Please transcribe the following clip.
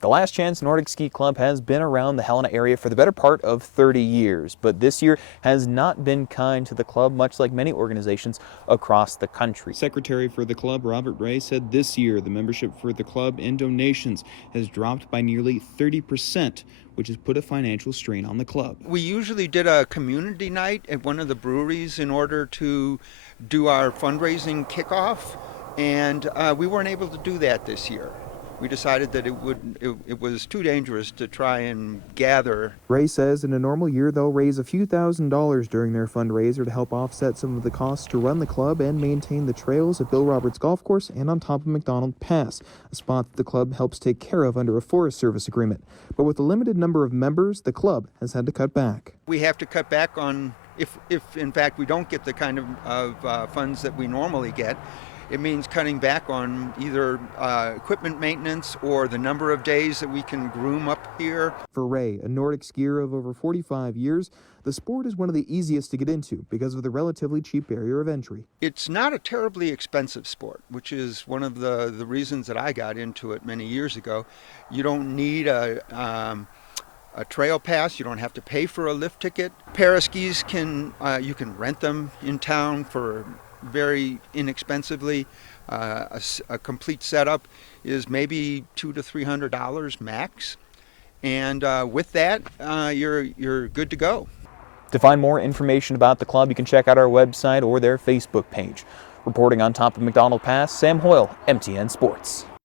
The last Chance Nordic Ski Club has been around the Helena area for the better part of 30 years, but this year has not been kind to the club, much like many organizations across the country. Secretary for the club, Robert Ray, said this year the membership for the club and donations has dropped by nearly 30%, which has put a financial strain on the club. We usually did a community night at one of the breweries in order to do our fundraising kickoff, and we weren't able to do that this year. We decided that it was too dangerous to try and gather. Ray says in a normal year they'll raise a few $1,000s during their fundraiser to help offset some of the costs to run the club and maintain the trails at Bill Roberts Golf Course and on top of McDonald Pass, a spot that the club helps take care of under a Forest Service agreement. But with a limited number of members, the club has had to cut back. We have to cut back on, if in fact we don't get the kind of funds that we normally get. It means cutting back on either equipment maintenance or the number of days that we can groom up here. For Ray, a Nordic skier of over 45 years, the sport is one of the easiest to get into because of the relatively cheap barrier of entry. It's not a terribly expensive sport, which is one of the reasons that I got into it many years ago. You don't need a trail pass. You don't have to pay for a lift ticket. Paraskis you can rent them in town for very inexpensively. A complete setup is maybe $200 to $300 max, and with that, you're good to go. To find more information about the club, you can check out our website or their Facebook page. Reporting on top of McDonald Pass, Sam Hoyle, MTN Sports.